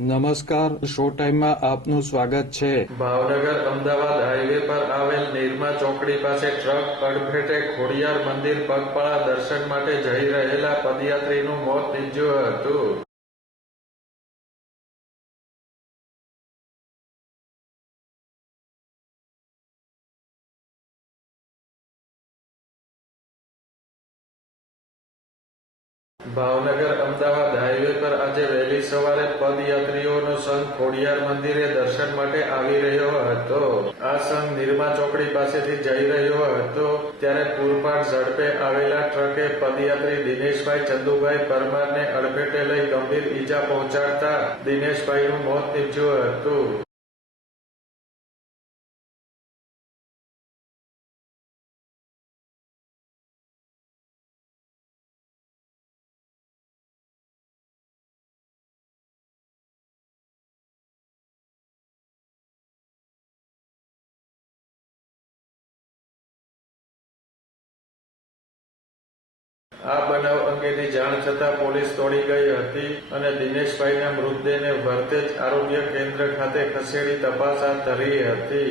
નમસ્કાર, શો ટાઈમમાં આપનું સ્વાગત છે. ભાવનગર અમદાવાદ હાઈવે પર આવેલ નિરમા ચોકડી પાસે ટ્રક અડફેટે ખોડિયાર મંદિર પગપાળા દર્શન માટે જઈ રહેલા પદયાત્રીનું મોત નીપજ્યું હતું. ભાવનગર અમદાવાદ હાઈવે પર આજે વહેલી સવારે પદયાત્રીઓનો સંઘ ખોડિયાર મંદિરે દર્શન માટે આવી રહ્યો હતો. આ સંઘ નિરમા ચોકડી પાસેથી જઈ રહ્યો હતો ત્યારે પૂરપાટ ઝડપે આવેલા ટ્રકે પદયાત્રી દિનેશભાઈ ચંદુભાઈ પરમારને અડફેટે લઈ ગંભીર ઈજા પહોંચાડતા દિનેશભાઈનું મોત નીપજ્યું હતું. આ બનાવ અંગેની જાણ થતાં પોલીસ દોડી ગઈ હતી અને દિનેશભાઈના મૃતદેહને વરતેજ આરોગ્ય કેન્દ્ર ખાતે ખસેડી તપાસ હાથ ધરી હતી.